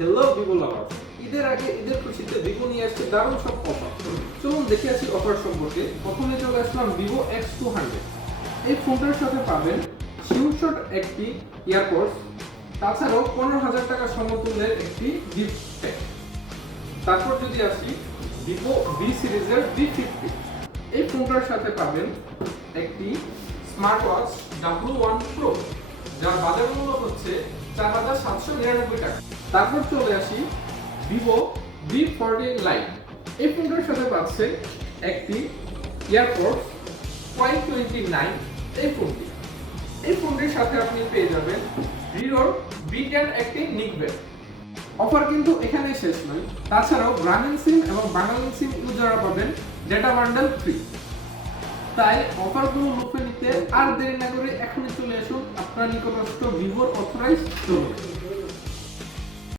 Hello Vivo লাভার, ঈদের আগে ঈদের খুশিতে ভিভো নিয়ে আসছে দারুণ সব অফার। চলুন দেখে আসি অফার সম্পর্কে। প্রথমে চলে আসলাম ভিভো X200। এই ফোনটার সাথে পাবেন স্লিংশট একটি ইয়ারপডস, তাছাড়াও 15,000 টাকা সমতুল্যের একটি গিফট প্যাক। তারপর যদি আসি ভিভো V সিরিজের V50, এই ফোনটার সাথে পাবেন একটি স্মার্ট ওয়াচ W1 Pro, যার বাজার মূল্য হচ্ছে 4,799 টাকা। তারপর চলে আসি ভিভো V40 লাইট। এই ফোনটার সাথে পাচ্ছে একটি এয়ারপডস Y29। এই ফোনটির সাথে আপনি পেয়ে যাবেন ভিভোর V10 একটি নিকবেল। অফার কিন্তু এখানেই শেষ নয়, তাছাড়াও গ্রামীণ সিম এবং বাংলাদেশ সিম ইউজাররা পাবেন ডেটা বান্ডেল ফ্রি। তাই অফারগুলো লুফে নিতে আর দেরি না করে এখনই চলে আসুন আপনার নিকটস্থ ভিভোর অথরাইজড শোরুমে।